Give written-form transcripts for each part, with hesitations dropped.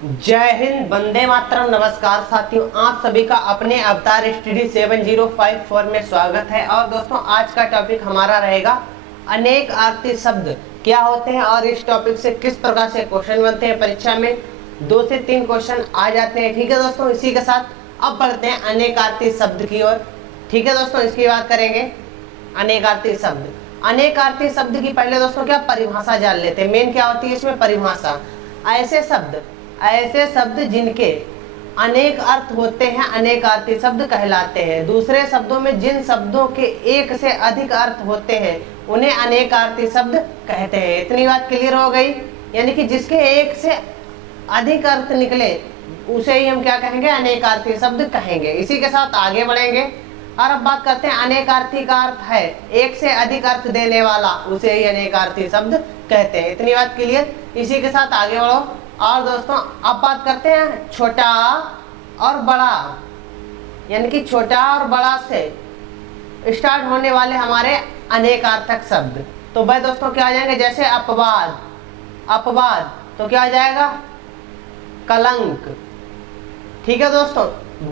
जय हिंद, वंदे मातरम। नमस्कार साथियों, आप सभी का अपने अवतार स्टडी 7054 में स्वागत है। और दोस्तों, आज का टॉपिक हमारा रहेगा अनेक अर्थी शब्द क्या होते हैं और इस टॉपिक से किस प्रकार से क्वेश्चन बनते हैं। परीक्षा में 2 से 3 क्वेश्चन आ जाते हैं। ठीक है दोस्तों, इसी के साथ अब बढ़ते हैं अनेकार्थी शब्द की ओर। ठीक है दोस्तों, इसकी बात करेंगे अनेकार्थी शब्द। अनेकार्थी शब्द की पहले दोस्तों क्या परिभाषा जान लेते हैं। मेन क्या होती है इसमें परिभाषा। ऐसे शब्द जिनके अनेक अर्थ होते हैं अनेकार्थी शब्द कहलाते हैं। दूसरे शब्दों में जिन शब्दों के एक से अधिक अर्थ होते हैं उन्हें अनेकार्थी शब्द कहते हैं। इतनी बात क्लियर हो गई। यानी कि जिसके एक से अधिक अर्थ निकले उसे ही हम क्या कहेंगे, अनेकार्थी शब्द कहेंगे। इसी के साथ आगे बढ़ेंगे और अब बात करते हैं अनेकार्थी का अर्थ है एक से अधिक अर्थ देने वाला, उसे ही अनेकार्थी शब्द कहते हैं। इतनी बात क्लियर। इसी के साथ आगे बढ़ो। और दोस्तों, अब बात करते हैं छोटा और बड़ा, यानी कि छोटा और बड़ा से स्टार्ट होने वाले हमारे अनेकार्थक शब्द। तो भाई दोस्तों क्या आ जाएंगे, जैसे अपवाद तो क्या आ जाएगा, कलंक। ठीक है दोस्तों,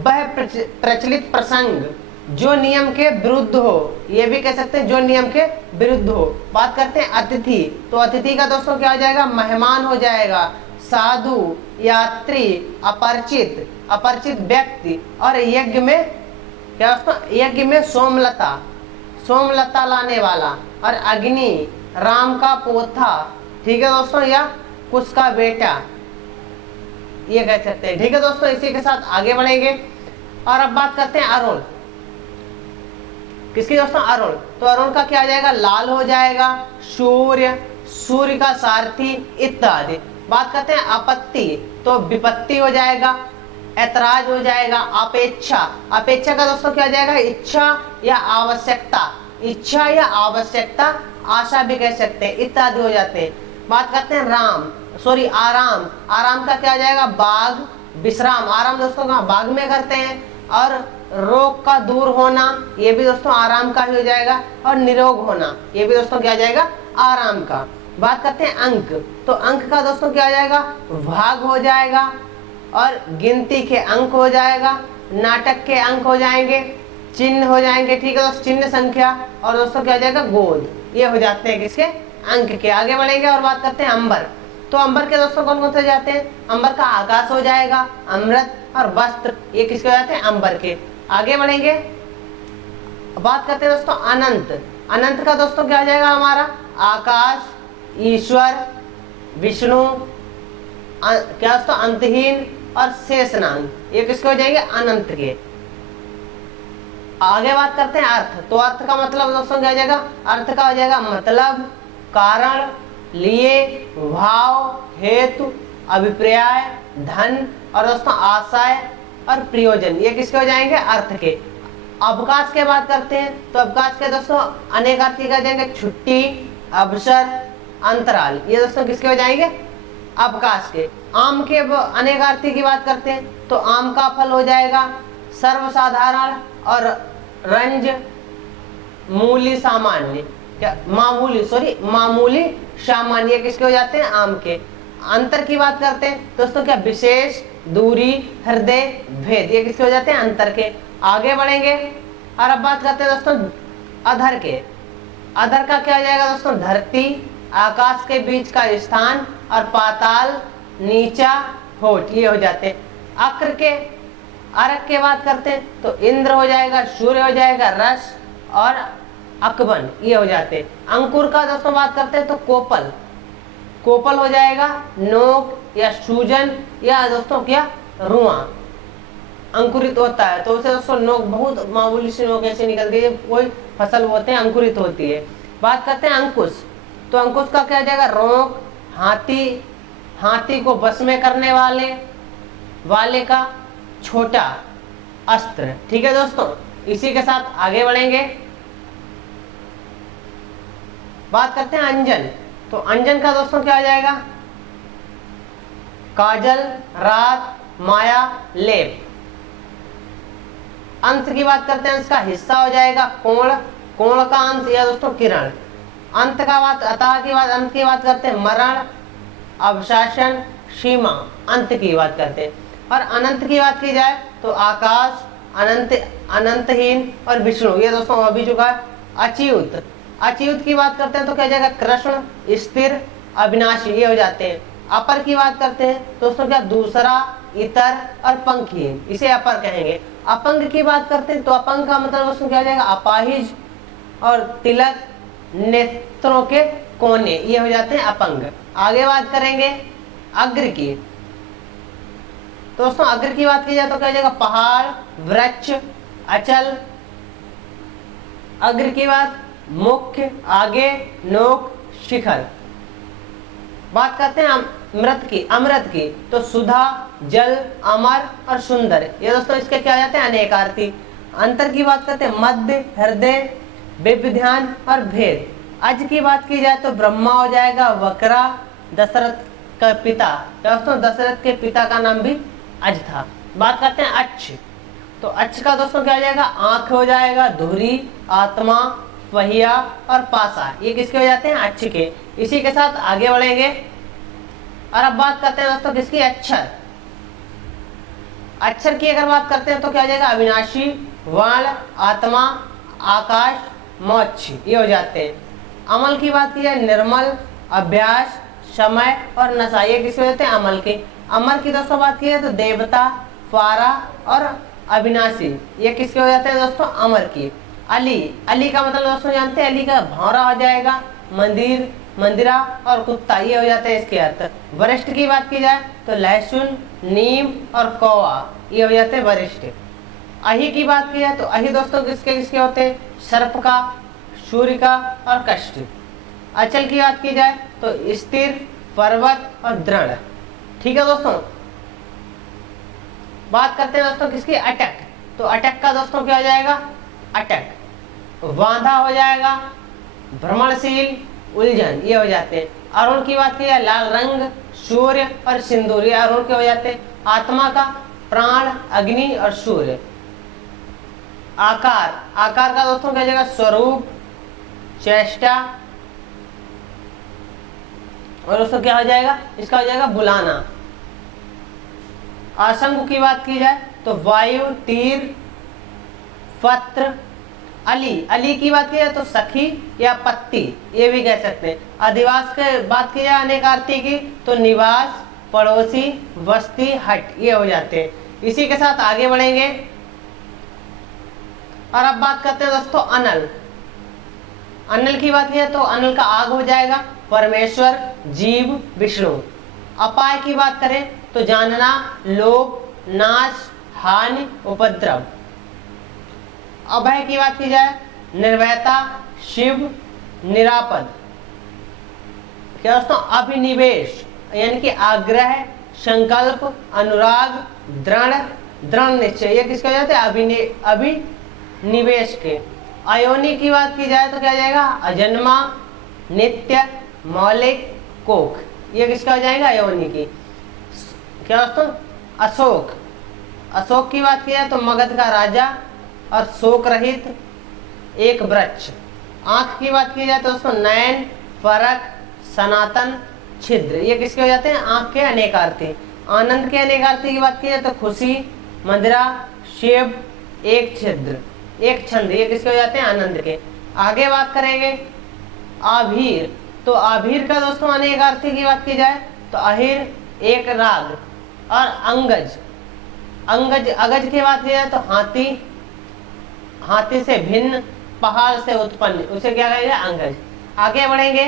वह प्रचलित प्रसंग जो नियम के विरुद्ध हो, ये भी कह सकते हैं जो नियम के विरुद्ध हो। बात करते हैं अतिथि, तो अतिथि का दोस्तों क्या हो जाएगा, मेहमान हो जाएगा। साधु, यात्री, अपरिचित व्यक्ति। और यज्ञ में क्या दोस्तों, यज्ञ में सोमलता लाने वाला। और अग्नि, राम का पोथा। ठीक है दोस्तों, या कुश का बेटा, ये कह सकते हैं। ठीक है दोस्तों, इसी के साथ आगे बढ़ेंगे और अब बात करते हैं अरुण। किसकी दोस्तों, अरुण। तो अरुण का क्या आ जाएगा, लाल हो जाएगा। सूर्य का सारथी इत्यादि। बात करते हैं आपत्ति, तो विपत्ति हो जाएगा, ऐतराज हो जाएगा। अपेक्षा का दोस्तों क्या आ जाएगा, इच्छा या आवश्यकता, आशा भी कह सकते हैं, इत्यादि हो जाते हैं। बात करते हैं आराम का क्या आ जाएगा, बाग, विश्राम। आराम दोस्तों कहाँ, बाग में करते हैं। और रोग का दूर होना, ये भी दोस्तों आराम का ही हो जाएगा। और निरोग होना, ये भी दोस्तों क्या आ जाएगा, आराम का। बात करते हैं अंक, तो अंक का दोस्तों क्या आ जाएगा, भाग हो जाएगा। और गिनती के अंक हो जाएगा, नाटक के अंक हो जाएंगे, चिन्ह हो जाएंगे। ठीक है दोस्तों, चिन्ह, संख्या। और दोस्तों क्या हो जाएगा, गोद। ये हो जाते हैं किसके, अंक के। आगे बढ़ेंगे और बात करते हैं अंबर। तो अंबर के दोस्तों कौन कौन से जाते हैं, अंबर का आकाश हो जाएगा, अमृत और वस्त्र, ये किसके हो जाते हैं, अंबर के। आगे बढ़ेंगे, बात करते हैं दोस्तों अनंत का दोस्तों क्या हो जाएगा हमारा, आकाश, ईश्वर, विष्णु, क्या दोस्तों, अंतहीन और शेषनाग, ये किसके हो जाएंगे, अनंत के। आगे बात करते हैं अर्थ। तो अर्थ का मतलब दोस्तों क्या हो जाएगा, अर्थ का हो जाएगा मतलब, कारण, लिए, भाव, हेतु, अभिप्राय, धन और दोस्तों आशय और प्रयोजन, ये किसके हो जाएंगे, अर्थ के। अवकाश के बात करते हैं, तो अवकाश के दोस्तों अनेकार्थी का जाएंगे, छुट्टी, अवसर, अंतराल, ये दोस्तों किसके हो जाएंगे, अवकाश के। आम के अनेकार्थी की बात करते हैं, तो आम का फल हो जाएगा सर्वसाधारण और रंज, मूली, सामान्य, क्या मामूली, सामान्य, ये किसके हो जाते हैं, आम के। अंतर की बात करते हैं दोस्तों, क्या विशेष, दूरी, हृदय, भेद, ये किसके हो जाते हैं, अंतर के। आगे बढ़ेंगे और अब बात करते हैं दोस्तों अधर के। अधर का क्या हो जाएगा दोस्तों, धरती, आकाश के बीच का स्थान और पाताल, नीचा, होठ, ये हो जाते हैं। अर्क के बात करते हैं, तो इंद्र हो जाएगा, सूर्य हो जाएगा, रस और अकबन, ये हो जाते हैं। अंकुर का दोस्तों बात करते हैं, तो कोपल हो जाएगा, नोक या सूजन या दोस्तों क्या, रुआं अंकुरित होता है, तो उसे दोस्तों नोक, बहुत मामूली सी नोक ऐसे निकलती है, कोई फसल होते हैं अंकुरित होती है। बात करते हैं अंकुश, तो अंकुश का क्या जाएगा, रोक, हाथी को बस में करने वाले का छोटा अस्त्र। ठीक है दोस्तों, इसी के साथ आगे बढ़ेंगे, बात करते हैं अंजन। तो अंजन का दोस्तों क्या आ जाएगा, काजल, रात, माया, लेप। अंश की बात करते हैं, अंश का हिस्सा हो जाएगा कोण का अंश या दोस्तों किरण। अंत की बात करते हैं, मरण, अवशासन, सीमा, अंत की बात करते हैं। और अनंत की बात की जाए तो आकाश, अनंत, अनंतहीन और विष्णु, ये दोस्तों अभी चुका है। अच्युत, अच्युत की बात करते हैं तो क्या जाएगा कृष्ण, स्थिर, अविनाशी, ये हो जाते हैं। अपर की बात करते हैं दोस्तों क्या दूसरा, इतर और पंखहीन, इसे अपर कहेंगे। अपंग की बात करते हैं तो अपंग का मतलब दोस्तों क्या हो जाएगा अपाहिज और तिलक, नेत्रों के कोने, ये हो जाते हैं अपंग। आगे बात करेंगे अग्र की। दोस्तों अग्र की बात की जाए तो क्या हो जाएगा पहाड़, वृक्ष, अचल। अग्र की बात मुख्य, आगे, नोक, शिखर। बात करते हैं अमृत की, अमृत की तो सुधा, जल, अमर और सुंदर, ये दोस्तों इसके क्या जाते हैं अनेकार्थी। अंतर की बात करते हैं मध्य, हृदय, विविध्यान और भेद। अज की बात की जाए तो ब्रह्मा हो जाएगा वक्रा, दशरथ का पिता, दोस्तों दशरथ के पिता का नाम भी अज था। बात करते हैं अच्छ, तो अच्छ का दोस्तों क्या हो जाएगा आंख हो जाएगा, धुरी, आत्मा, पहिया और पासा, ये किसके हो जाते हैं अच्छ के। इसी के साथ आगे बढ़ेंगे और अब बात करते हैं दोस्तों किसकी अक्षर। अक्षर की अगर बात करते हैं तो क्या हो जाएगा अविनाशी, वर्ण, आत्मा, आकाश, मोक्ष, ये हो जाते हैं। अमल की बात की जाए निर्मल, अभ्यास, समय और नशा, ये किसके हो जाते हैं अमल के। अमर की दोस्तों बात की जाए तो देवता, फारा और अविनाशी, ये किसके हो जाते हैं दोस्तों अमर की। अली, अली का मतलब दोस्तों जानते हैं अली का भौरा हो जाएगा, मंदिर, मंदिरा और कुत्ता, ये हो जाते हैं इसके अर्थ। वरिष्ठ की बात की जाए तो लहसुन, नीम और कौवा, ये हो जाते हैं वरिष्ठ। अहि की बात की जाए तो अहि दोस्तों किसके किसके होते हैं सर्प का, सूर्य का और कष्ट। अचल की बात की जाए तो स्थिर, पर्वत और दृढ़। ठीक है दोस्तों। बात करते हैं दोस्तों किसकी अटक, तो अटक का दोस्तों क्या हो जाएगा अटक, वांधा हो जाएगा, भ्रमणशील, उलझन, ये हो जाते हैं। अरुण की बात की जाए लाल रंग, सूर्य और सिंदूर, ये अरुण के हो जाते हैं। आत्मा का प्राण, अग्नि और सूर्य। आकार, आकार का दोस्तों क्या हो जाएगा स्वरूप, चेष्टा और दोस्तों क्या हो जाएगा इसका हो जाएगा बुलाना। आशंकु की बात की जाए तो वायु, तीर, पत्र। अली, अली की बात की जाए तो सखी या पत्ती, ये भी कह सकते हैं। अधिवास की बात की जाए अनेकार्थी की तो निवास, पड़ोसी, बस्ती, हट, ये हो जाते हैं। इसी के साथ आगे बढ़ेंगे और अब बात करते हैं दोस्तों अनल। अनल की बात की जाए तो अनल का आग हो जाएगा परमेश्वर, जीव, विष्णु। अपाय की बात करें तो जानना, लोभ, नाश, हानि, उपद्रव। अभय की बात की जाए निर्भयता, शिव, निरापद। क्या दोस्तों अभिनिवेश यानी कि आग्रह, संकल्प, अनुराग, दृढ़, दृढ़ निश्चय, ये किसके हो जाते हैं अभिनिवेश के। अयोनि की बात की जाए तो क्या जाएगा अजन्मा, नित्य, मौलिक, कोक, ये किसका हो जाएगा अयोनि की। क्या दोस्तों अशोक, अशोक की बात की जाए तो मगध का राजा और शोक रहित एक वृक्ष। आंख की बात की जाए तो दोस्तों नयन, फरक, सनातन, छिद्र, ये किसके हो जाते हैं आंख के अनेकार्थी। आनंद के अनेकार्थी की बात की जाए तो खुशी, मदिरा, शिव, एक छिद्र, एक छंद, ये किसके हो जाते हैं आनंद के। आगे बात करेंगे आभीर, तो आभीर का दोस्तों अनेकार्थी की बात की जाए तो अहिर, एक राग और अंगज। अंगज, अगज की बात की जाए तो हाथी, हाथी से भिन्न, पहाड़ से उत्पन्न, उसे क्या कहेंगे अंगज। आगे बढ़ेंगे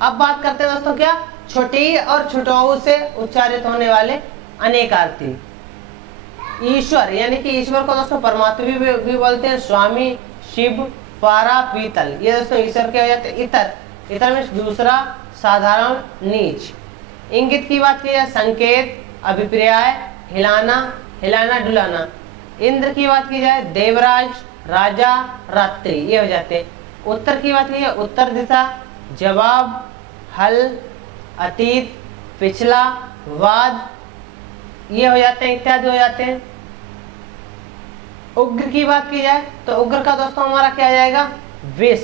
अब बात करते हैं दोस्तों क्या छोटी और छुटाऊ से उच्चारित होने वाले अनेकार्थी। ईश्वर यानी कि ईश्वर को दोस्तों परमात्मा भी बोलते हैं, स्वामी, शिव, पारा, पीतल, ये दोस्तों ईश्वर के हो जाते हैं। इतर, इतर में दूसरा, साधारण, नीच। इंगित की बात की जाए संकेत, अभिप्राय, हिलाना, हिलाना डुलाना। इंद्र की बात की जाए देवराज, राजा, रात्रि, ये हो जाते हैं। उत्तर की बात की जाए उत्तर दिशा, जवाब, हल, अतीत, पिछला, वाद, ये हो जाते हैं, इत्यादि हो जाते हैं। उग्र की बात की जाए तो उग्र का दोस्तों हमारा क्या आ जाएगा विष,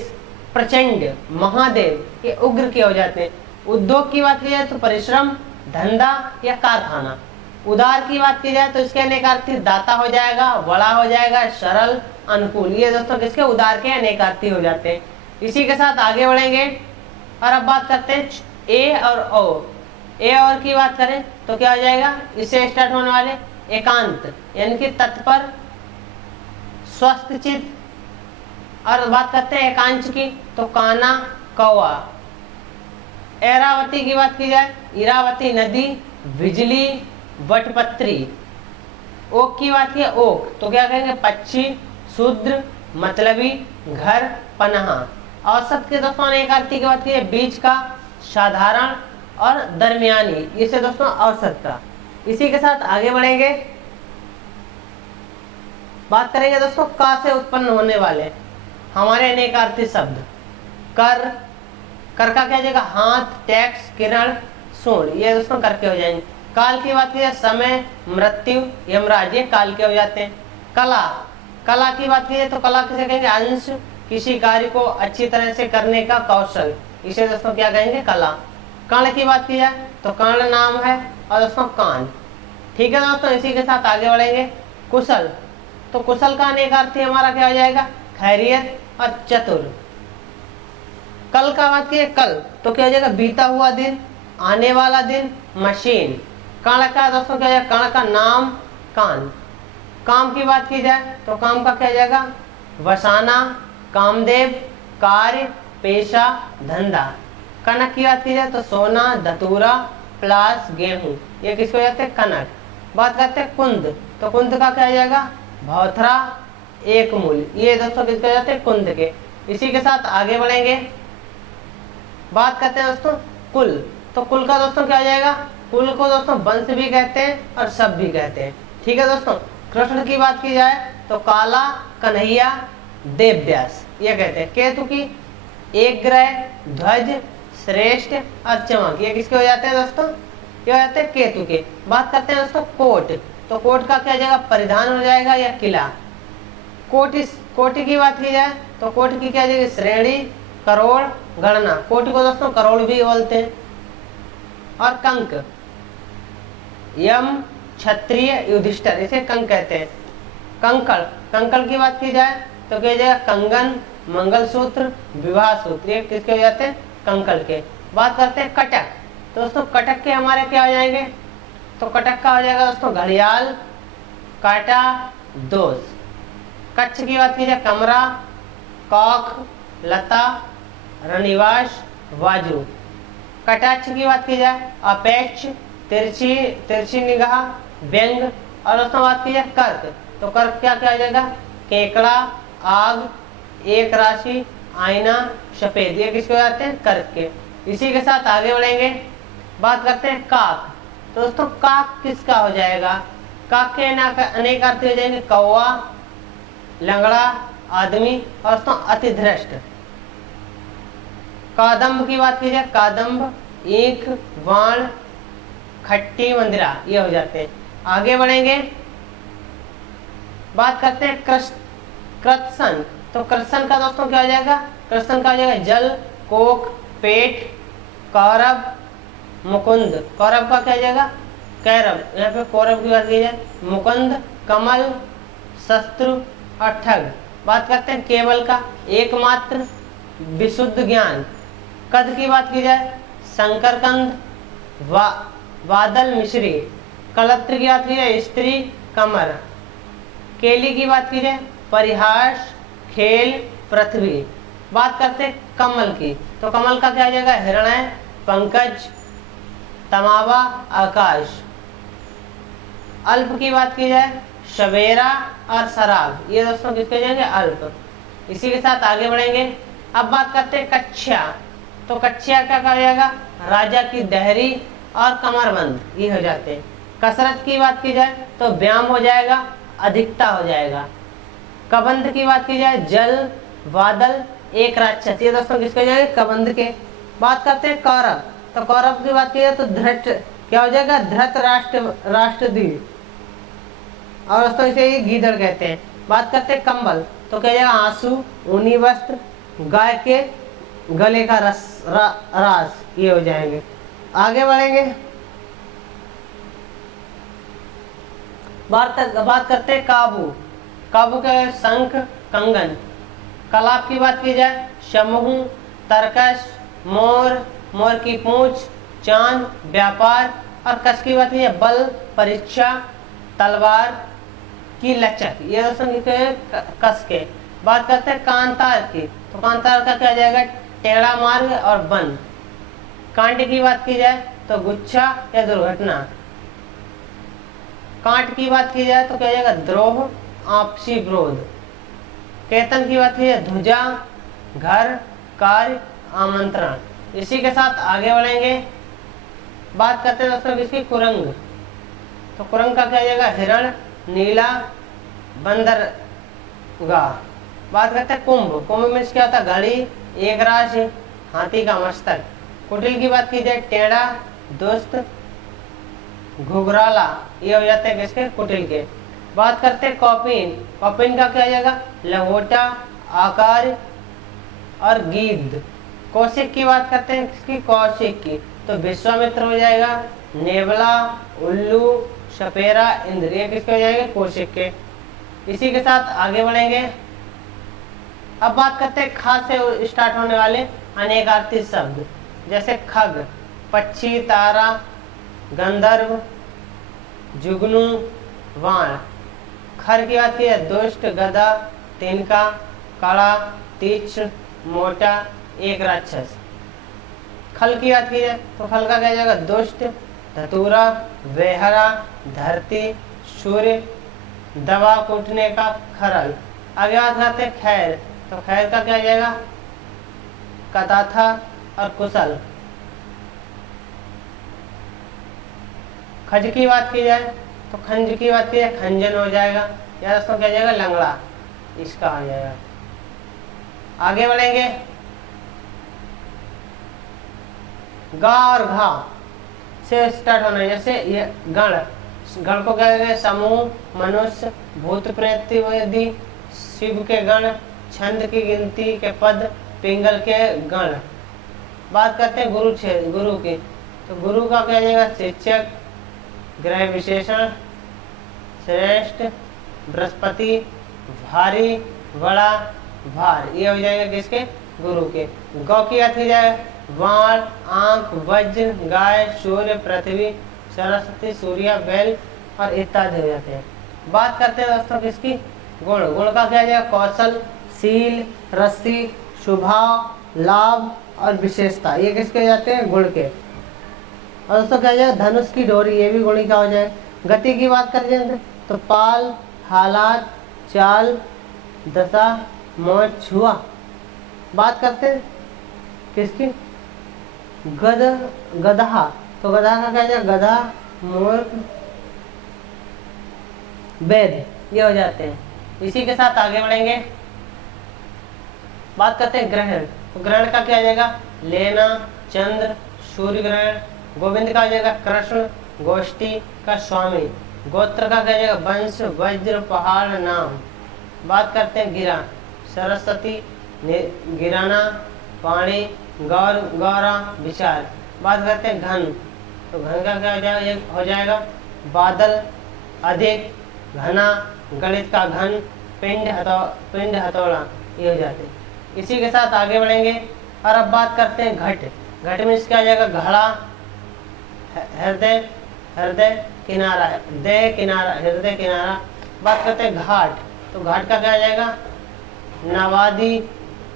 प्रचंड, महादेव, ये उग्र के हो जाते हैं। उद्योग की बात की जाए तो परिश्रम, धंधा या कारखाना। उदार की बात की जाए तो इसके अनेकार्थी दाता हो जाएगा, बड़ा हो जाएगा, सरल, अनुकूल। ये दोस्तों किसके उदार के अनेकार्थी हो जाते हैं। इसी के साथ आगे बढ़ेंगे और अब बात करते हैं ए और ओ। ए और की बात करें तो क्या हो जाएगा, इससे स्टार्ट होने वाले एकांत यानी कि तत्पर, स्वस्थ चित्त। और बात करते हैं एकांश की तो काना, कौआ। ऐरावती की बात की जाए, इरावती नदी, बिजली, वटपत्री। ओक की बात की है, ओक तो क्या कहेंगे, पक्षी, शूद्र, मतलबी, घर, पनाह। औसत के दोस्तों अनेकार्थी की बात की है, बीच का, साधारण और दरमियानी। इसे दोस्तों औसत का। इसी के साथ आगे बढ़ेंगे, बात करेंगे दोस्तों का से उत्पन्न होने वाले हमारे अनेकार्थी शब्द। कर, कर का क्या हो जाएगा, हाथ, टैक्स, किरण, सूंड। ये दोस्तों कर के हो जाएंगे। काल की बात की जाए, समय, मृत्यु, यमराज, ये काल के हो जाते हैं। कला, कला की बात की जाए तो कला किसे कहेंगे, अंश, किसी कार्य को अच्छी तरह से करने का कौशल। इसे दोस्तों क्या कहेंगे, कला। कर्ण की बात की जाए तो कर्ण नाम है और दोस्तों कान। ठीक है दोस्तों, इसी के साथ आगे बढ़ेंगे। कुशल, तो कुशल का अनेकार्थी हमारा क्या हो जाएगा, खैरियत और चतुर। कल का बात की, कल तो क्या हो जाएगा, बीता हुआ दिन, आने वाला दिन, मशीन। कर्ण का दोस्तों क्या हो जाएगा, कर्ण का नाम, कान। काम की बात की जाए तो काम का क्या हो जाएगा, वसाना, कामदेव, कार्य, पेशा, धंधा। कनक की बात की जाए तो सोना, धतूरा, प्लास, गेहूं। ये किसको जाते हैं, कनक। बात करते हैं कुंद, तो कुंद का क्या हो जाएगा, भौथरा, एक मूल। ये दोस्तों किसके जाते हैं, कुंद के। इसी के साथ आगे बढ़ेंगे, बात करते हैं दोस्तों कुल, तो कुल का दोस्तों क्या हो जाएगा, कुल को दोस्तों वंश भी कहते हैं और सब भी कहते हैं। ठीक है दोस्तों, कृष्ण की बात की जाए तो काला, कन्हैया, देवव्यास ये कहते हैं। केतु की एक ग्रह, ध्वज, श्रेष्ठ और चमक। ये किसके हो जाते हैं दोस्तों, ये हो जाते हैं केतु के। बात करते हैं दोस्तों कोट, तो कोट का क्या हो जाएगा, परिधान हो जाएगा या किला। कोटि की बात की जाए तो कोटि की क्या हो जाएगी, श्रेणी, करोड़, गणना। कोटि को दोस्तों करोड़ भी बोलते हैं। और कंक, यम, क्षत्रिय, युधिष्ठिर, इसे कंक कहते हैं। कंकड़, कंकड़ की बात की जाए तो क्या हो जाएगा, कंगन, मंगलसूत्र, विवाह सूत्र। ये किसके हो जाते हैं, कंकड़ के। बात करते हैं कटक, तो दोस्तों कटक के हमारे क्या हो जाएंगे, तो कटक का हो जाएगा दोस्तों घड़ियाल, कांटा, दोष। कच्छ की बात की जाए कमरा, कौख, लता, रनिवास, वाजू। कटाक्ष की बात की जाए अपेक्ष, तिरछी, तिरछी निगाह, व्यंग। और दोस्तों बात की जाए कर्क, तो कर्क क्या क्या हो जाएगा, केकड़ा, आग, एक राशि, आईना, सफेद। ये किसके हो जाते हैं, कर्क के। इसी के साथ आगे बढ़ेंगे, बात करते हैं काक, तो दोस्तों काक किसका हो जाएगा, काक के अनेक अर्थ हो जाएंगे, कौवा, लंगड़ा, आदमी और दोस्तों अतिधृष्ट। कादम्ब की बात की जाए, कादम्ब, ईख, वाण, खट्टी, मंदिरा, ये हो जाते हैं। आगे बढ़ेंगे, बात करते हैं कृत्सन, तो कृत्सन का दोस्तों क्या हो जाएगा, कृत्सन का हो जाएगा जल, कोक, पेट, कौरव, मुकुंद। कौरव का क्या हो जाएगा, कैरव। यहाँ पे कौरव की बात की जाए, मुकुंद, कमल, शस्त्र और ठग। बात करते हैं केवल का, एकमात्र, विशुद्ध ज्ञान। कद की बात की जाए शंकरकंद, बादल, मिश्री। कलत्र की बात की जाए स्त्री, कमर। केली की बात की जाए परिहास, खेल, पृथ्वी। बात करते हैं कमल की, तो कमल का क्या हो जाएगा, हिरण्य, पंकज, तमावा, आकाश। अल्प की बात की जाए सवेरा और शराब। ये दोस्तों किसके जाएंगे, अल्प। इसी के साथ आगे बढ़ेंगे, अब बात करते हैं कच्छा, तो कच्छा का क्या हो जाएगा, राजा की दहरी और कमरबंद, ये हो जाते हैं। कसरत की बात की जाए तो व्यायाम हो जाएगा, अधिकता हो जाएगा। कबंध की बात की जाए जल, बादल, एक राक्षस। ये दोस्तों किसके हो जाएंगे, कबंध के। बात करते हैं कौरव, तो कौरव की बात की जाए तो धृत क्या हो जाएगा, धृत राष्ट्रधीर और दोस्तों इसे ही गीदड़ कहते हैं। बात करते हैं कंबल, तो क्या जाएगा आंसू, ऊनी वस्त्र, गाय के गले का रास, ये हो जाएंगे। आगे बढ़ेंगे, बात करते हैं काबू। काबू क्या है? शंख, कंगन। कलाप की बात की जाए, समूह, तरकश, मोर, मोर की पूंछ, चांद, व्यापार। और कस की बात की जाए, बल, परीक्षा, तलवार की लचक। ये दोस्तों कस के। बात करते हैं कांतार की, तो कांतार का क्या जाएगा? टेढ़ा मार्ग और वन। कांट की बात की जाए तो गुच्छा या दुर्घटना। कांट की बात की जाए तो क्या जाएगा? द्रोह, आपसी विरोध। केतन की बात की जाए ध्वजा, घर, कार्य, आमंत्रण। इसी के साथ आगे बढ़ेंगे। बात करते हैं दोस्तों किसकी? कुरंग। तो कुरंग का क्या जाएगा? हिरण, नीला, बंदरगाह। बात करते हैं कुंभ। कुंभ में क्या होता है? घड़ी, एक राशि, हाथी का मस्तक। कुटिल की बात की जाए टेढ़ा, दुष्ट, घुघराला। ये हो जाते हैं किसके? कुटिल के। बात करते हैं कौपीन। कौपीन का क्या जाएगा? लंगोटा, आकार और गिद्ध। कौशिक की बात करते हैं किसकी? कौशिक की। तो विश्वामित्र हो जाएगा, नेवला, उल्लू, सपेरा, इंद्र। ये किसके हो जाएंगे? कौशिक के। इसी के साथ आगे बढ़ेंगे। अब बात करते हैं खा से स्टार्ट होने वाले अनेकार्थी शब्द, जैसे खग, पक्षी, तारा, गंधर्व, जुगनू, वाण। खर की बात की है दुष्ट, गधा, तिनका, कड़ा, तीक्ष्ण, मोटा, एक राक्षस। खल की बात की जाए तो खल का क्या जाएगा? दुष्ट, धतूरा, वेहरा, धरती, सूर्य, दवा कूटने का, खरल। आगे बात करते हैं खैर। तो खैर का क्या जाएगा? कताथा और कुशल। खज की बात की जाए तो खंज की बात की जाए खंजन हो जाएगा, या दोस्तों क्या जाएगा? लंगड़ा, इसका हो जाएगा। आगे बढ़ेंगे। गा और घा से स्टार्ट होना है, जैसे ये गण। गण को क्या कहते हैं? समूह, मनुष्य, भूत, प्रेत, वेदी, शिव के गण, छंद की गिनती के पद, पिंगल के गण। बात करते हैं गुरु की। तो गुरु का क्या जाएगा? शिक्षक, ग्रह विशेषण, श्रेष्ठ, बृहस्पति, भारी, बड़ा, भार। ये हो जाएगा किसके? गुरु के। गौ की बात की जाए वाण, आंख, वज्र, गाय, सूर्य, पृथ्वी, सरस्वती, सूर्य, बैल और इत्यादि हो जाते हैं। बात करते हैं दोस्तों किसकी? गुण। गुण का क्या जाएगा? कौशल, शील, रस्सी, स्वभाव, लाभ और विशेषता। ये किसके हो जाते हैं? गुण के। और दोस्तों क्या जाएगा? धनुष की डोरी, ये भी गुणी का हो जाए। गति की बात करें तो पाल, हालात, चाल, दशा, मोह, छुआ। बात करते हैं किसकी? गधा। तो गधा का क्या जाएगा? गधा, मूर्ख, वेद। ये हो जाते हैं। इसी के साथ आगे बढ़ेंगे। बात करते हैं ग्रहण। तो ग्रहण का क्या जाएगा? लेना, चंद्र, सूर्य ग्रहण। गोविंद का हो जाएगा कृष्ण, गोष्ठी का स्वामी। गोत्र का क्या जाएगा? वंश, वज्र, पहाड़, नाम। बात करते हैं गिरा। सरस्वती, गिराना, पानी, गौर, गौरा, विचार। बात करते हैं घन। तो घन का क्या हो जाएगा? बादल, अधिक, घना, गणित का घन, पिंड, हथौड़ा। ये हो जाते हैं। इसी के साथ आगे बढ़ेंगे। और अब बात करते हैं घट। घट में इसका आ जाएगा घड़ा, हृदय, हृदय किनारा, दे किनारा, हृदय किनारा। बात करते हैं घाट। तो घाट का क्या आ जाएगा? नवादी,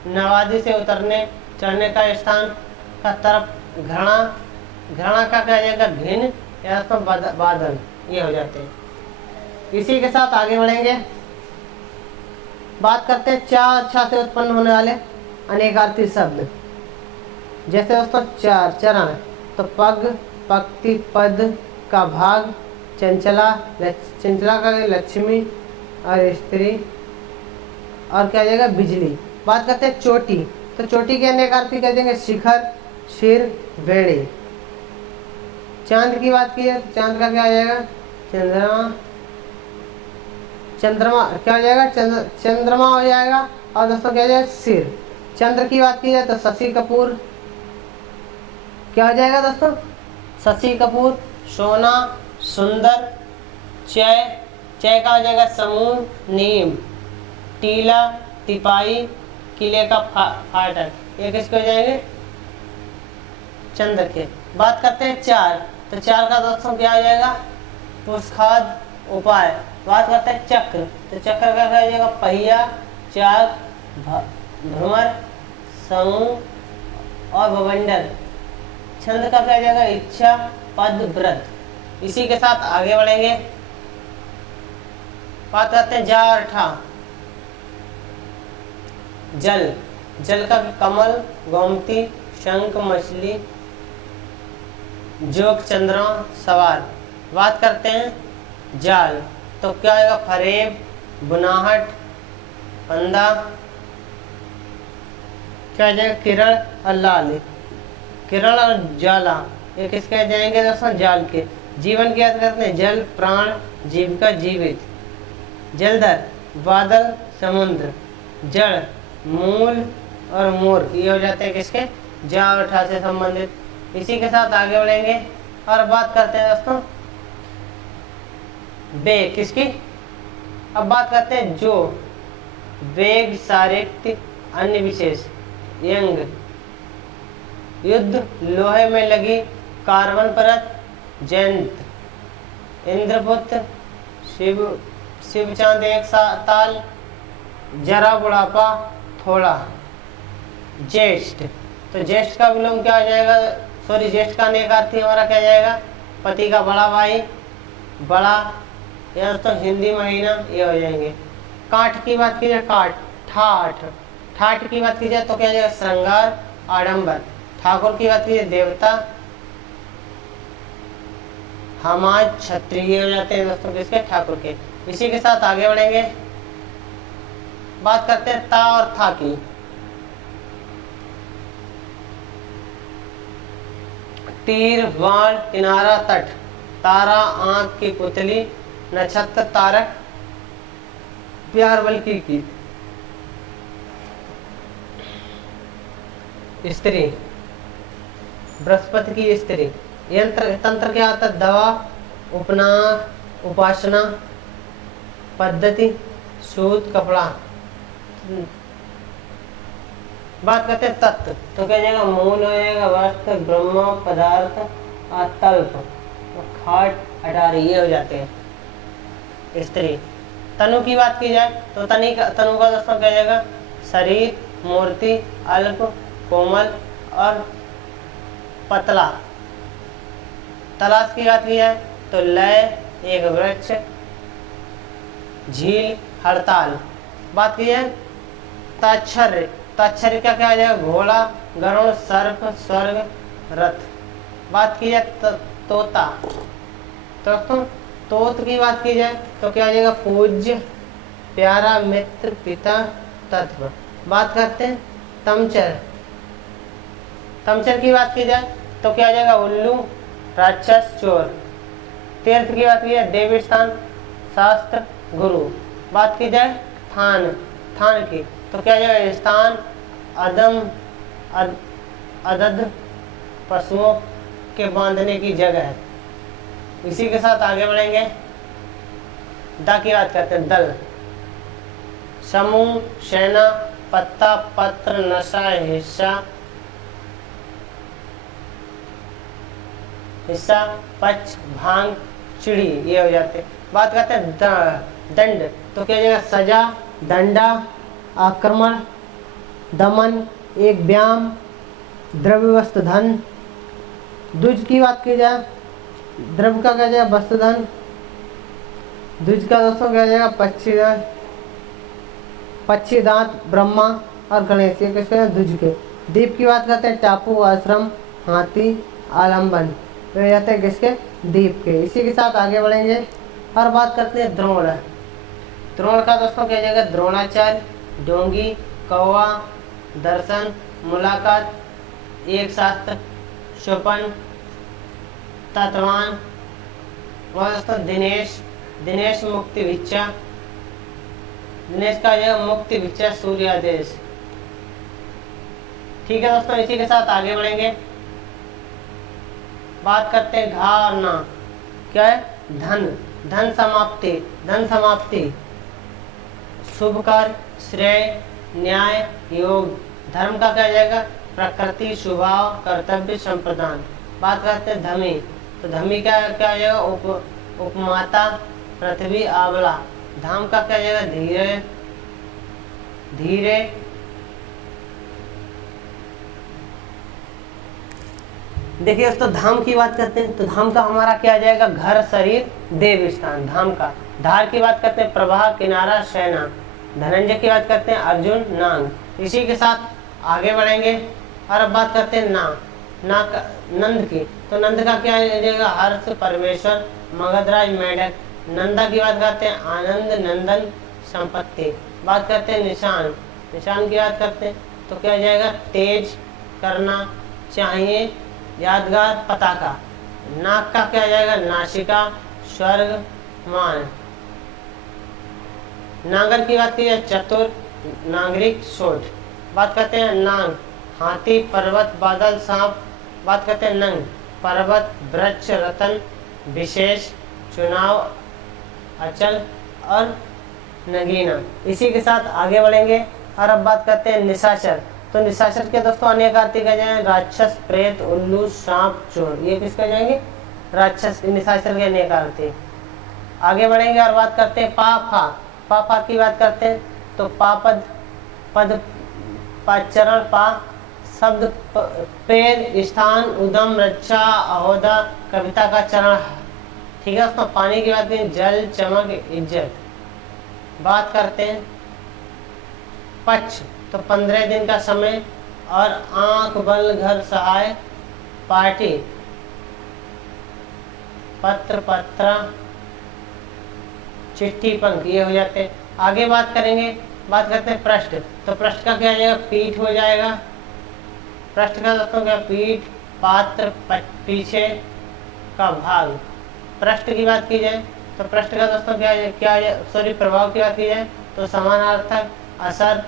नवादी से उतरने चढ़ने का स्थान का तरफ। घृणा, घृणा का क्या आ जाएगा? घिन या तो बादल। ये हो जाते हैं। इसी के साथ आगे बढ़ेंगे। बात करते हैं चार अच्छा से उत्पन्न होने वाले अनेकार्थी शब्द, जैसे दोस्तों चार चरण। तो पग, पक्ति, पद का भाग, चंचला, चंचला का लक्ष्मी और स्त्री, और क्या जाएगा? बिजली। बात करते हैं चोटी। तो चोटी के अनेकार्थी कह देंगे शिखर, सिर, बेड़ी। चांद की बात की है तो चांद का क्या आ जाएगा? चंद्रमा, चंद्रमा क्या हो जाएगा? चंद्रमा हो जाएगा। और दोस्तों क्या हो जाएगा? सिर। चंद्र की बात की जाए तो शशि कपूर। क्या हो जाएगा दोस्तों? शशि कपूर, सोना, सुंदर, चय, चय का हो जाएगा समूह, नींव, टीला, तिपाही, किले का फाटक, ये किसके हो जाएंगे? चंद्र के। बात करते हैं चार, तो चार का दोस्तों क्या हो जाएगा? पुष्खाद, उपाय। बात करते हैं चक्र, तो चक्र का क्या हो जाएगा? पहिया, चाक, भ्रमर, समूह और भवंडर। छंद का क्या हो जाएगा? इच्छा, पद, व्रत। इसी के साथ आगे बढ़ेंगे। बात करते हैं जा और ठा। जल, जल का कमल, गोमती, शंख, मछली, जोग, चंद्रमा, सवार। बात करते हैं जाल, तो क्या आएगा? फरेब, बुनाहट, फंदा, क्या आ जाएगा? किरण और लाल। किरण और जाला ये किसके जाएंगे दोस्तों? जाल के। जीवन की याद करते हैं जल, प्राण, जीविका, जीवित। जलधर, बादल, समुद्र। जड़, मूल और मोर, ये हो जाते हैं किसके? जा और ठा से संबंधित। इसी के साथ आगे बढ़ेंगे और बात करते हैं दोस्तों बे, किसकी? अब बात करते हैं जो, वेग, सारित्य, अन्य विशेष, यंग, युद्ध, लोहे में लगी, कार्बन परत, जयंत, इंद्रपुत्र, शिव चांद एक ताल, जरा, बुढ़ापा, थोड़ा। ज्येष्ठ, तो ज्येष्ठ का विलोम क्या हो जाएगा? सॉरी, ज्येष्ठ का नेकार्थी हमारा क्या जाएगा? पति का बड़ा भाई, बड़ा, या दोस्तों हिंदी महीना, ये हो जाएंगे। काठ की बात की जाए, काठ, ठाठ। ठाठ की बात की जाए तो क्या जाएगा? श्रृंगार, आडंबर। ठाकुर की बात की जाए, देवता, हमाज, क्षत्रिय हो जाते हैं दोस्तों किसके? ठाकुर के। इसी के साथ आगे बढ़ेंगे। बात करते हैं ता और था की। तीर, बाण, किनारा, तट। तारा, आंख की पुतली, नक्षत्र, तारक, प्यार, बल्कि की। स्त्री, बृहस्पति की स्त्री। यंत्र, तंत्र क्या होता है? दवा, उपनाह, उपासना, पद्धति, सूत, कपड़ा। बात करते हैं तत्व, तो क्या जाएगा? मूल हो जाएगा, वस्त्र, ब्रह्म, पदार्थ और तल्प, तो खाट, अटारी, ये हो जाते हैं स्त्री। तनु की बात की जाए तो तनु का दोस्तों क्या जाएगा? शरीर, मूर्ति, अल्प, कोमल और पतला। तलाश की बात की जाए तो लय, एक वृक्ष, झील, हड़ताल। बात की जाए ताच्छर्य, ताच्छर्य का क्या आ जाएगा? घोड़ा, गरुड़, सर्प, स्वर्ग, रथ। बात की जाए तोता, तो तोत की बात की जाए तो क्या आ जाएगा? पूज्य, प्यारा, मित्र, पिता, तत्व। बात करते हैं तमचर, तमचर की बात की जाए तो क्या आ जाएगा? उल्लू, राक्षस, चोर। तीर्थ की बात की जाए देवी स्थान, शास्त्र, गुरु। बात की जाए थान, थान की तो क्या आ जाएगा? स्थान, अदम, अदद, पशुओं के बांधने की जगह है। इसी के साथ आगे बढ़ेंगे। दा की बात करते हैं दल, समूह, सेना, पत्ता, पत्र, नशा, हिस्सा, हिस्सा, पक्ष, भांग, चिड़ी, ये हो जाते हैं। बात करते हैं दंड, तो क्या हो जाएगा? सजा, दंडा, आक्रमण, दमन, एक व्यायाम, द्रव्य, वस्तु, धन। द्विज की बात की जाए, द्रव्य का क्या जाएगा? वस्तु, धन। द्विज का दोस्तों क्या जाएगा? पक्षीदान, पक्षी, दांत, ब्रह्मा और गणेश, ये किसके हैं? द्विज के। द्वीप की बात करते हैं टापू, आश्रम, हाथी, आलम्बन, ये जाते हैं किसके? द्वीप के। इसी के साथ आगे बढ़ेंगे और बात करते हैं द्रोण। द्रोण का दोस्तों क्या जाएगा? द्रोणाचार्य, डोंगी, कौवा, दर्शन, मुलाकात, एक शास्त्र, शोपन, तत्वान। और दोस्तों दिनेश, दिनेश, मुक्ति भिक्षा, दिनेश का जाएगा मुक्ति भिक्षा, सूर्यादेश। ठीक है दोस्तों, इसी के साथ आगे बढ़ेंगे। बात करते हैं घा और ना, क्या है? धन, धन समाप्ति, धन समाप्ति, शुभ कार्य, श्रेय, न्याय, योग। धर्म का क्या जाएगा, प्रकृति, स्वभाव, कर्तव्य, संप्रदान। बात करते हैं धमी, तो धमी क्या क्या जाएगा, उपमाता, पृथ्वी, आंवला। धाम का क्या जाएगा, धीरे, धीरे, देखिए दोस्तों धाम की बात करते हैं तो धाम का हमारा क्या आ जाएगा, घर, शरीर, देव स्थान। धाम का धार की बात करते हैं, प्रवाह, किनारा, सेना। धनंजय की बात करते हैं, अर्जुन, नांग। इसी के साथ आगे बढ़ेंगे और अब बात करते हैं ना का, नंद की, तो नंद का क्या आ जाएगा, हर्ष, परमेश्वर, मगधराज, मेढक। नंदा की बात करते हैं, आनंद, नंदन, संपत्ति। बात करते हैं निशान, निशान की बात करते हैं तो क्या आ जाएगा, तेज, करना, चाहिए, यादगार, पताका। नाक का क्या आ जाएगा, नासिका, स्वर्ग, मान। नागर की बात की जाए, चतुर, नागरिक, सोठ। बात करते हैं नांग, हाथी, पर्वत, बादल, सांप। बात करते हैं नंग, पर्वत, वृक्ष, रतन, विशेष, चुनाव, अचल और नगीना। इसी के साथ आगे बढ़ेंगे और अब बात करते हैं निशाचर, तो निशाचर के दोस्तों अनेक अर्थ कह जाएंगे, राक्षस, प्रेत, उल्लू, सांप, चोर। ये किसका जाएंगे, राक्षस, निशाचर के अनेक अर्थ। आगे बढ़ेंगे और बात करते हैं पाफा, पाफा की बात करते हैं तो पापद, पद, पाचरण, पा, शब्द, पेड़, स्थान, उदम, रक्षा, अहोदा, कविता का चरण। ठीक है दोस्तों, पानी की बात करें, जल, चमक, इज्जत। बात करते हैं पक्ष, तो 15 दिन का समय और आंख, बल, घर, सहाय, पार्टी, पत्र, पत्रा, चिट्ठी, पंख, ये हो जाते हैं। आगे बात करेंगे, बात करते हैं पृष्ठ, तो पृष्ठ का क्या हो जाएगा, पीठ हो जाएगा। पृष्ठ का दोस्तों क्या, पीठ, पात्र, पीछे का भाग। पृष्ठ की बात की जाए तो पृष्ठ का दोस्तों क्या सॉरी प्रभाव की बात की जाए तो समानार्थक, असर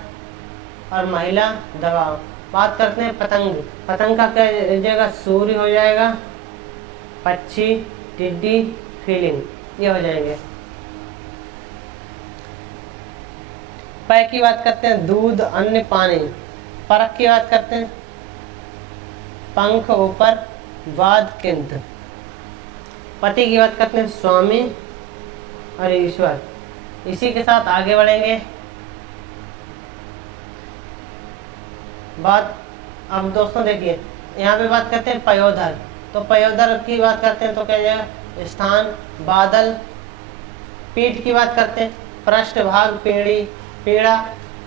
और महिला, दबाव। बात करते हैं पतंग, पतंग का क्या हो जाएगा, सूर्य हो जाएगा, पक्षी, टिड्डी, फीलिंग, ये हो जाएंगे। पै की बात करते हैं, दूध, अन्न, पानी। परख की बात करते हैं, पंख, ऊपर, वाद, किंत। पति की बात करते हैं, स्वामी और ईश्वर। इसी के साथ आगे बढ़ेंगे। बात अब दोस्तों देखिए यहाँ पे बात करते हैं पयोधर, तो पयोधर की बात करते हैं तो क्या जाएगा, स्थान, बादल। पीठ की बात करते हैं, पृष्ठ भाग, पीढ़ी, पीड़ा।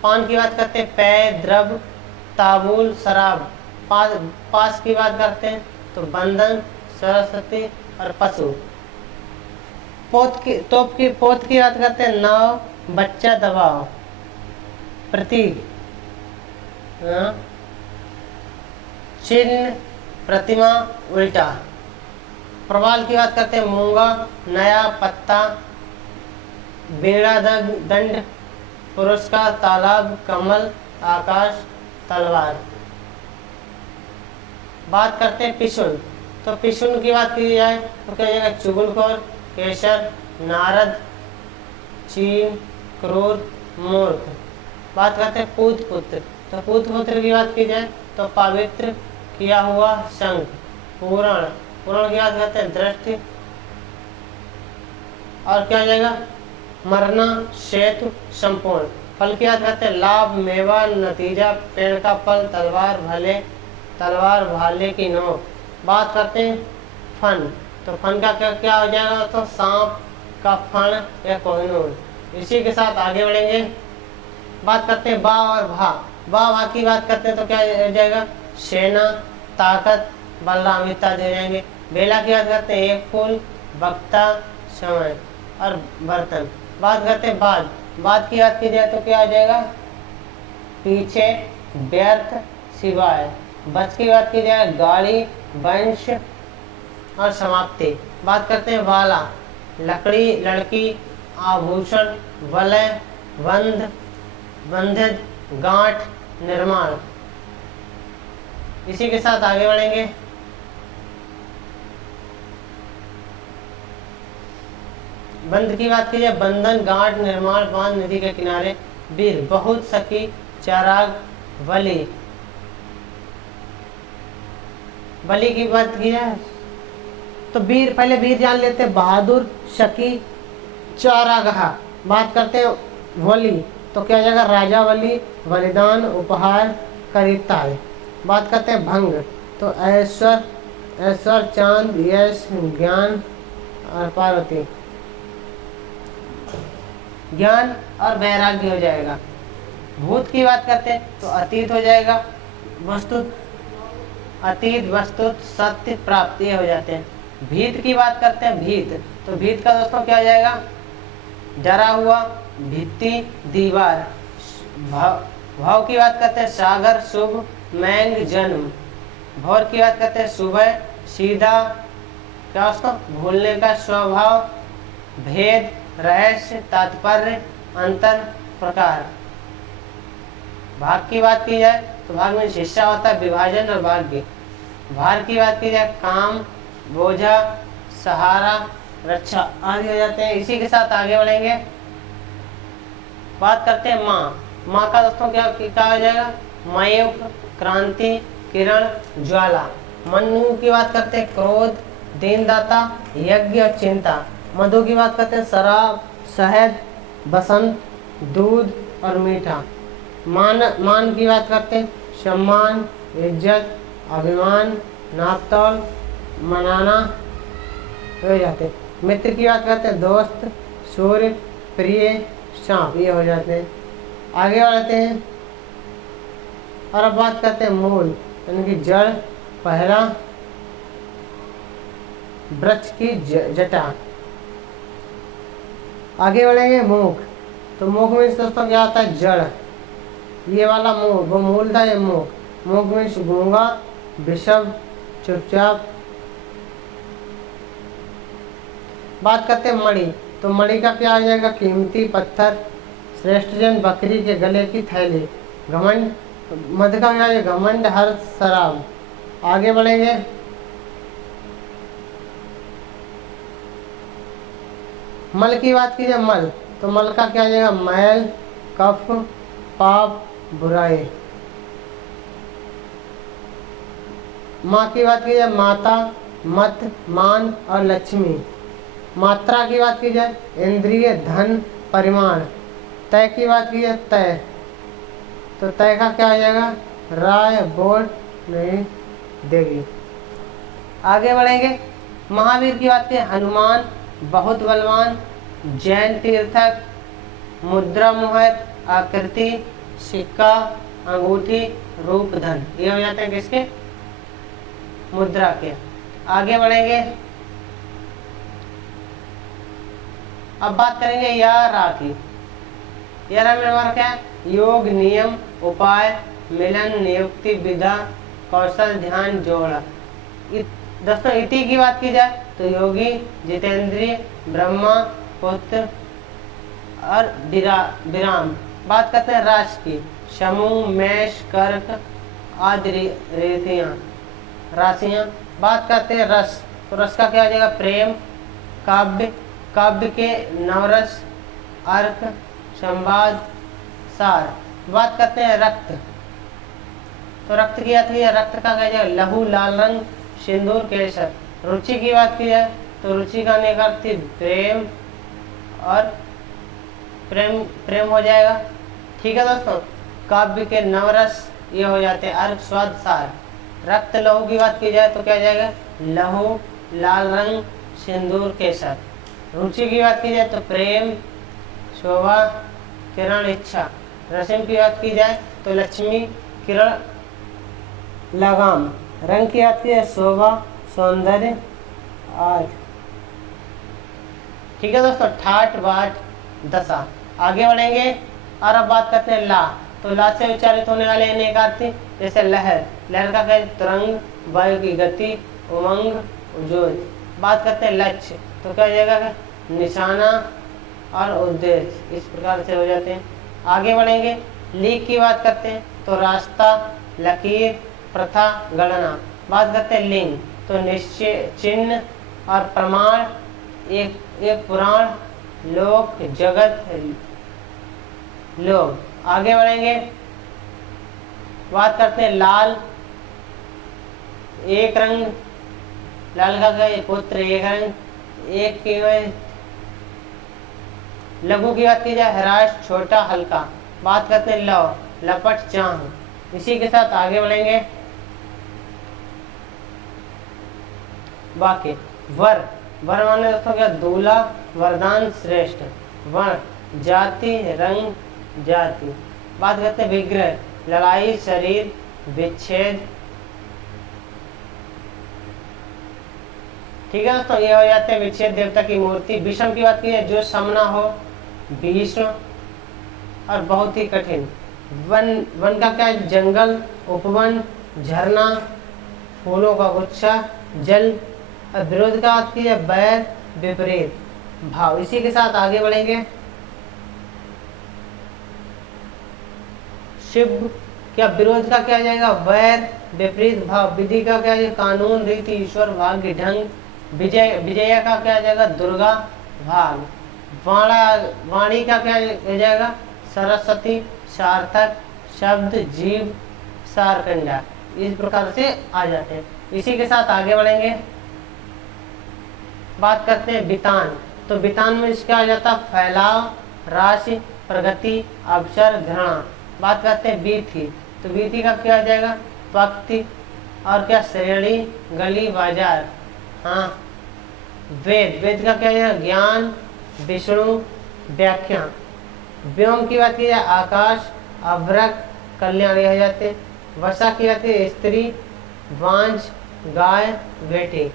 पान की बात करते हैं, पेय, द्रव, ताबूल, शराब। पास की बात करते हैं तो बंधन, सरस्वती और पशु। पोत की बात करते हैं, नाव, बच्चा, दबाव, प्रतीक, चिन्ह, प्रतिमा, उल्टा। प्रवाल की बात करते हैं, मूंगा, नया, पत्ता, बेड़ा, दंड, पुरस्कार, तालाब, कमल, आकाश, तलवार। बात करते हैं पिशुन, तो पिशुन की बात की जाए तो क्या जाएगा, चुगलखोर, केसर, नारद, चीन, क्रूर, मूर्ख। बात करते हैं पूत पुत्र, तो पूत पुत्र की बात की जाए तो पवित्र किया हुआ, शंख। पुराण, पुराण की बात करते हैं दृष्टि और क्या जाएगा, मरना, सेतु, संपूर्ण। फल की बात करते हैं, लाभ, मेवा, नतीजा, पेड़ का फल, तलवार, भले, तलवार, भाले की नोक। बात करते हैं फन, तो फन का क्या हो जाएगा, तो सांप का फण या कोहिनूर। इसी के साथ आगे बढ़ेंगे। बात करते हैं बा और भा की बात करते हैं तो क्या हो जाएगा, सेना, ताकत, बलराम इत्यादि हो जाएंगे। बेला की बात करते हैं, एक फूल, वक्ता, समय और बर्तन। बात करते हैं बाद की बात की जाए तो क्या आ जाएगा, पीछे, व्यर्थ, सिवाय। बच की बात की जाए, गाड़ी, वंश और समाप्ति। बात करते हैं वाला, लकड़ी, लड़की, आभूषण, वलय, बंध, बंधित, गांठ, निर्माण। इसी के साथ आगे बढ़ेंगे। बंध की बात की जाए, बंधन, गांठ, निर्माण, बांध, नदी के किनारे। वीर, बहुत, सखी, चराग, बलि। बलि की बात की जाए तो वीर, पहले वीर जान लेते हैं, बहादुर, शकी, चारागाह। बात करते हैं वली, तो क्या हो जाएगा, राजा वली, बलिदान, उपहार, करीताल। बात करते हैं भंग, तो ऐश्वर, ऐश्वर, चांद, यश, ज्ञान और पार्वती। ज्ञान और वैराग्य हो जाएगा। भूत की बात करते हैं तो अतीत हो जाएगा, वस्तु, अतीत, वस्तु, सत्य, प्राप्ति हो जाते हैं। भीत की बात करते हैं, भीत, तो भीत का दोस्तों क्या हो जाएगा, डरा हुआ, भित्ति, दीवार। भाव की बात करते हैं, सागर, शुभ, मैंग, जन्म। भौर की बात करते हैं, सुबह, सीधा, क्या दोस्तों, भूलने का स्वभाव, भेद, रहस्य, तात्पर्य, अंतर, प्रकार। भाग की बात की जाए तो भाग में हिस्सा होता है, विभाजन और भाग्य। भार की बात की जाए, काम, बोझा, सहारा, रक्षा आदि हो जाते हैं। इसी के साथ आगे बढ़ेंगे, बात करते हैं माँ। माँ का दोस्तों क्या हो जाएगा, मयूख, क्रांति, किरण, ज्वाला। मनु की बात करते हैं, क्रोध, दीनदाता, यज्ञ और चिंता। मधु की बात करते हैं, शराब, शहद, बसंत, दूध और मीठा। मान की बात करते हैं, सम्मान, इज्जत, अभिमान, नापतोल, मनाना हो जाते हैं। मित्र की बात करते हैं, दोस्त, सूर्य, प्रिय, सांप, ये हो जाते हैं। आगे बढ़ते हैं और अब बात करते हैं मूल, यानी कि जड़, पहला, वृक्ष की जटा। आगे बढ़ेंगे मुख, तो मुख में दोस्तों क्या होता है, जड़, ये वाला मुख, वो मूल था, ये मुख। मुख में गूंगा, विषम, चुपचाप। बात करते हैं मणि, तो मणि का क्या आ जाएगा, कीमती पत्थर, श्रेष्ठ जन, बकरी के गले की थैली। घमंड, मध्य का क्या है, घमंड, हर्ष, शराब। आगे बढ़ेंगे, मल की बात की जाए, मल, तो मल का क्या आ जाएगा, मैल, कफ, पाप, बुराई। माँ की बात की जाए, माता, मत, मान और लक्ष्मी। मात्रा की बात की जाए, इंद्रिय, धन, परिमाण। तय की बात की जाए, तय, तो तय का क्या आ जाएगा, राय, बोर्ड नहीं देगी। आगे बढ़ेंगे, महावीर की बात की, हनुमान, बहुत बलवान, जैन तीर्थक, मुद्रा, मुहर, आकृति, सिक्का, अंगूठी, रूप, धन। ये हो जाते हैं किसके, मुद्रा के। आगे बढ़ेंगे, अब बात करेंगे या रा की। या रा में हमारा क्या है, योग, नियम, उपाय, मिलन, नियुक्ति, विधा, कौशल, ध्यान, जोड़ा। दोस्तों इति की बात की जाए तो योगी, जितेंद्रिय, ब्रह्मा, पुत्र और विराम। बात करते हैं राशि की, समूह, मेष, कर्क आदि राशियां। बात करते हैं रस, तो रस का क्या आ जाएगा, प्रेम, काव्य, काव्य के नवरस, अर्क, संवाद, सार। बात करते हैं रक्त, तो रक्त की बात की जाए, रक्त का क्या जाएगा, लहू, लाल रंग, सिंदूर, केसर। रुचि की बात की जाए तो रुचि का निकर्ती प्रेम और प्रेम हो जाएगा। ठीक है दोस्तों, काव्य के नवरस ये हो जाते हैं अर्क, स्वाद, सार। रक्त लहू की बात की जाए तो क्या हो जाएगा, लहू, लाल रंग, सिंदूर, केसर। रुचि की बात की जाए तो प्रेम, शोभा, किरण, इच्छा। रसम की बात की जाए तो लक्ष्मी, किरण, लगाम। रंग की बात की जाए शोभा, सौंदर्य आदि। ठीक है दोस्तों, ठाट, बाट, दशा। आगे बढ़ेंगे और अब बात करते हैं ला, तो ला से उच्चारित होने वाले अनेक अर्थ, जैसे लहर, लहर का क्या, तरंग, वायु की गति, उमंग, जोश। बात करते हैं लक्ष्य, तो क्या हो जाएगा, निशाना और उद्देश्य। इस प्रकार से हो जाते हैं। आगे बढ़ेंगे, लीक की बात करते हैं तो रास्ता, लकीर, प्रथा, गणना। बात करते हैं लिंग, तो निश्चय, चिन्ह और प्रमाण, एक पुराण, लोक, जगत, लोग। आगे बढ़ेंगे, बात करते हैं लाल, एक रंग, लाल का क्या, पुत्र, एक रंग, एक की लघु की बात की जाए, हराश, छोटा, हल्का। बात करते हैं लव, लपट, चाह। इसी के साथ आगे बढ़ेंगे, वाक्य। वर, वर माने दोस्तों क्या, दूल्हा, वरदान, श्रेष्ठ। वर्ण, जाति, रंग, जाति। बात करते हैं विग्रह, लड़ाई, शरीर, विच्छेद। ठीक है दोस्तों, ये हो जाते हैं विच्छेद देवता की मूर्ति। विषम की बात की है, जो सामना हो, भीष्म, और बहुत ही कठिन। वन, वन का क्या है, जंगल, उपवन, झरना, फूलों का गुच्छा, जल। और विरोध का बात की है, बैर, विपरीत, भाव। इसी के साथ आगे बढ़ेंगे, शिव क्या, विरोध का क्या जाएगा, वैर, विपरीत भाव। विधि का क्या है, कानून, रीति, ईश्वर, भाग्य, ढंग। विजय, विजया का क्या जाएगा, दुर्गा, भाग। वाणा, वाणी का क्या हो जाएगा, सरस्वती, सार्थक, शब्द, जीव, सारकंडा। इस प्रकार से आ जाते हैं। इसी के साथ आगे बढ़ेंगे, बात करते हैं वितान। तो वितान में इसका आ जाता है फैलाव, राशि, प्रगति, अवसर, घृणा। बात करते हैं वीथी। तो वीथी का क्या आ जाएगा, पक्ति, और क्या, श्रेणी, गली, बाजार। हाँ, वेद, वेद का क्या है, ज्ञान, विष्णु, व्याख्या। व्योम की बात की जाए, आकाश, अभ्रक, कल्याण हो जाते। वर्षा की बात की, स्त्री, वांझ, गाय, बेटी।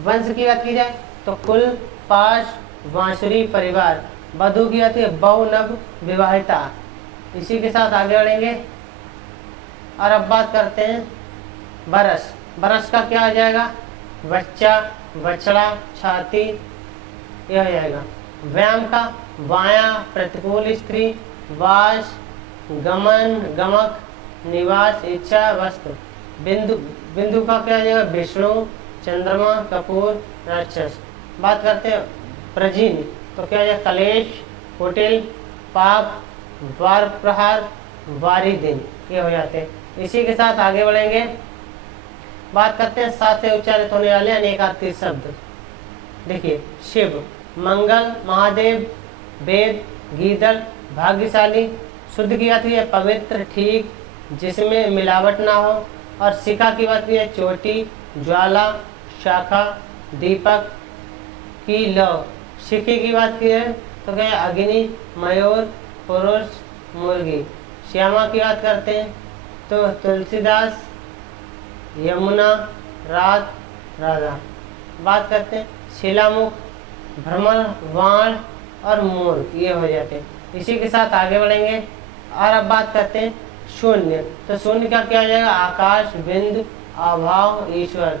वंश की बात की जाए तो कुल, पाश, वांसुरी, परिवार। वधु की बात है, बहु, नव, विवाहिता। इसी के साथ आगे बढ़ेंगे, और अब बात करते हैं बरस। बरस का क्या आ जाएगा, बच्चा, बछड़ा, छाती, यह हो जाएगा। व्यायाम का वाया, प्रतिकूल, स्त्री, वास, गमन, गमक, निवास, इच्छा, वस्तु। बिंदु, बिंदु का क्या आ जाएगा, विष्णु, चंद्रमा, कपूर, राक्षस। बात करते हैं प्रजीन। तो क्या है, कलेश, कुटिल, पाप, वार प्रहार, वारी दिन। ये हो जाते हैं। इसी के साथ आगे बढ़ेंगे, बात करते हैं साथ से उच्चारित होने वाले अनेकार्थी शब्द। देखिए, शिव, मंगल, महादेव, वेद, गीदड़, भाग्यशाली। शुद्ध की बात की है, पवित्र, ठीक, जिसमें मिलावट ना हो। और शिखा की बात की है, चोटी, ज्वाला, शाखा, दीपक की लौ। शिखी की बात की है तो क्या है, अग्नि, मयूर, पुरुष, मुर्गी। श्यामा की बात करते हैं तो तुलसीदास, यमुना, रात, राधा। बात करते हैं शिलामुख, भ्रमर, वाण और मोर। ये हो जाते हैं। इसी के साथ आगे बढ़ेंगे, और अब बात करते हैं शून्य। तो शून्य का क्या हो जाएगा, आकाश, बिंदु, अभाव, ईश्वर।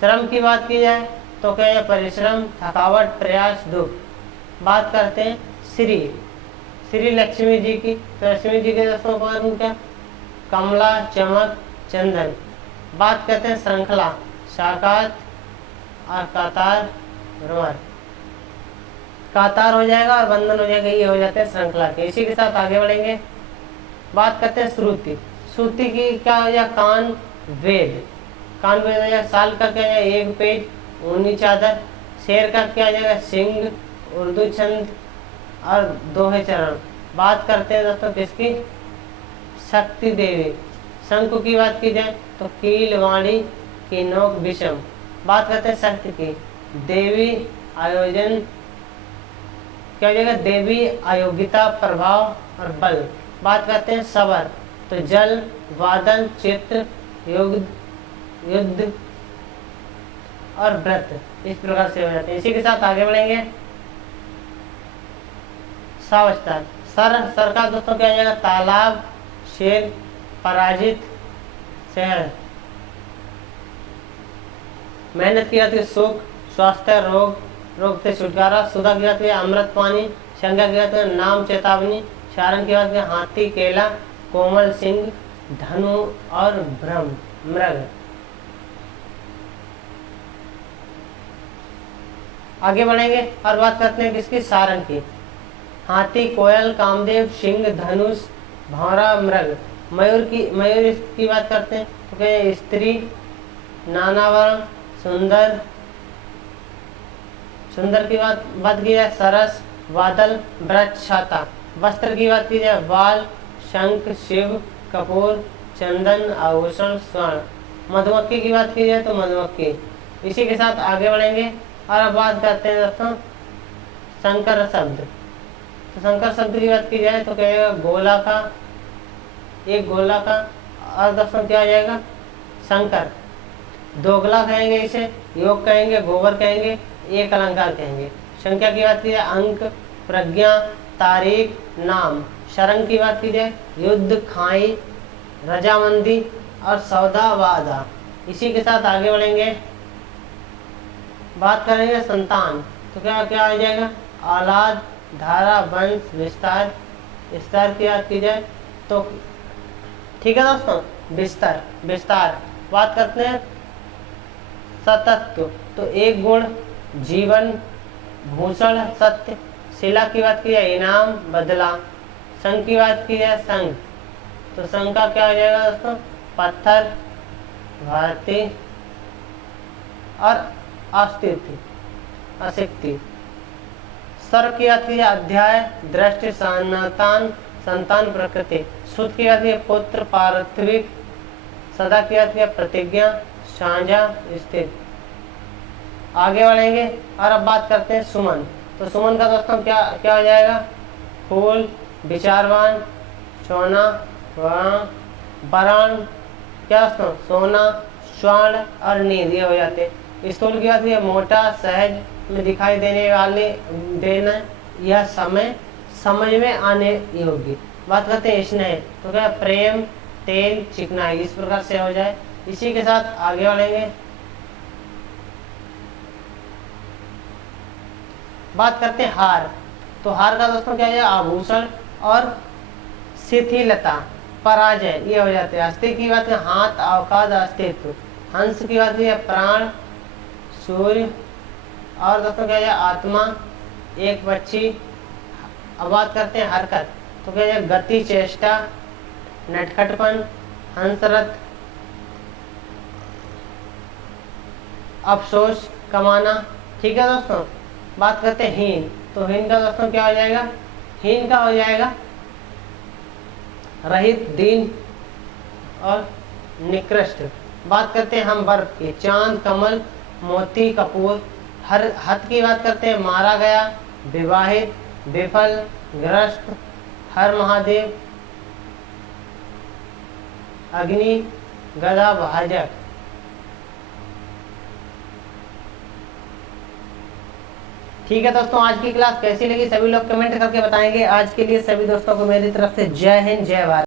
श्रम की बात की जाए तो क्या है, परिश्रम, थकावट, प्रयास, दुख। बात करते हैं श्री, श्री लक्ष्मी जी की। तो लक्ष्मी जी के दोस्तों का क्या, कमला, चमक, चंदन। बात करते हैं श्रृंखला, शाकात और कातार, भ्रमर। कातार हो जाएगा और बंधन हो जाएगा, ये हो जाते हैं श्रृंखला के। इसी के साथ आगे बढ़ेंगे, बात करते हैं श्रुति। श्रुति की क्या हो जाए, कान, वेद। कान वेद हो जाएगा। साल का क्या है, एक पेज, ऊनी चादर। शेर का क्या जाएगा, सिंह, उर्दू छंद और दोहे चरण। बात करते हैं दोस्तों किसकी, शक्ति देवी। शंकु की बात की जाए तो कील, वाणी की नोक, विषम। बात करते हैं शक्ति की, देवी, आयोजन, क्या हो जाएगा, देवी, अयोग्यता, प्रभाव और बल। बात करते हैं सवर, तो जल, वादन, चित्र, युद्ध और व्रत। इस प्रकार से हो जाते हैं। इसी के साथ आगे बढ़ेंगे, सावस्तर। सर का दोस्तों क्या हो जाएगा, तालाब, शेर, पराजित, शहर। मेहनत की जाती है, सुख, स्वास्थ्य, रोग से छुटकारा। सुधा की जाती है, अमृत पानी। संज्ञा की जाती है, नाम, चेतावनी। शारण की जाती है, हाथी, केला, कोमल, सिंह, धनु और भ्रम, मृग। आगे बढ़ेंगे और बात करते हैं किसकी, सारंग की। हाथी, कोयल, कामदेव, सिंह, धनुष, भौरा, मृग। मयूर की बात करते हैं तो क्या, स्त्री, नानावर्ण, सुंदर। सुंदर की बात की जाए, सरस, बादल, वृक्ष, छाता। वस्त्र की बात की जाए, बाल, शंख, शिव, कपूर, चंदन, आभूषण, स्वर्ण। मधुमक्खी की बात की जाए तो मधुमक्खी। इसी के साथ आगे बढ़ेंगे और अब बात करते हैं दोस्तों संकर शब्द। तो संकर शब्द की बात की जाए तो क्या आएगा, गोला का, एक गोला का, और दोस्तों क्या आ जाएगा, संकर। दोगला कहेंगे इसे, योग कहेंगे, गोबर कहेंगे, एक अलंकार कहेंगे। संख्या की बात की जाए, अंक, प्रज्ञा, तारीख, नाम। शरंग की बात की जाए, युद्ध, खाई, रजामंदी और सौदा, वादा। इसी के साथ आगे बढ़ेंगे, बात करेंगे संतान। तो क्या क्या आ जाएगा, औलाद, धारा, वंश, विस्तार। विस्तार की बात की जाए तो ठीक है दोस्तों, विस्तार, विस्तार। बात करते हैं सतत्व। तो एक गुण, जीवन, भूषण, सत्य। शिला की बात की जाए, इनाम, बदला। संघ की बात की जाए, संघ। तो संघ का क्या हो जाएगा दोस्तों, पत्थर, भारती और अस्तित्व, अशक्ति। सर्व की बात की जाए, अध्याय, दृष्टि, संतान, प्रकृति। सुध की बात की जाए, पुत्र, पार्थिविक। सदा की बात की जाए, प्रतिज्ञा, साझा, स्थित। आगे बढ़ेंगे और अब बात करते हैं सुमन। तो सुमन का दोस्तों क्या क्या हो जाएगा, फूल, विचारवान, सोना, वरण, क्या दोस्तों, सोना, स्वर्ण और नींद, ये हो जाते हैं। स्थूल की बात है, मोटा, सहज में दिखाई देने वाले, देना, यह समय, समझ में आने योग्य। बात करते हैं स्नेह। तो क्या, प्रेम, तेल, चिकनाई। इस प्रकार से हो जाए। इसी के साथ आगे बढ़ेंगे, बात करते हैं हार। तो हार का दोस्तों क्या है, आभूषण और शिथिलता, पराजय, ये हो जाते हैं। अस्थिर की बात है, हाथ, अवकाश, अस्तित्व। हंस की बात है, प्राण, सूर्य और दोस्तों क्या है, आत्मा, एक पक्षी। अब बात करते हैं हरकत। तो क्या है, गति, चेष्टा, नटखटपन, हंसरथ, अफसोस, कमाना। ठीक है दोस्तों। बात करते हैं हीन। तो हीन का दोस्तों क्या हो जाएगा, हीन का हो जाएगा रहित, दीन और निकृष्ट। बात करते हैं हम वर्ग की। चांद, कमल, मोती, कपूर। हत की बात करते हैं, मारा गया, विवाहित, विफल, ग्रस्त, हर महादेव, अग्नि, गधा, भाजक। ठीक है दोस्तों, आज की क्लास कैसी लगी सभी लोग कमेंट करके बताएंगे। आज के लिए सभी दोस्तों को मेरी तरफ से जय हिंद, जय भारत।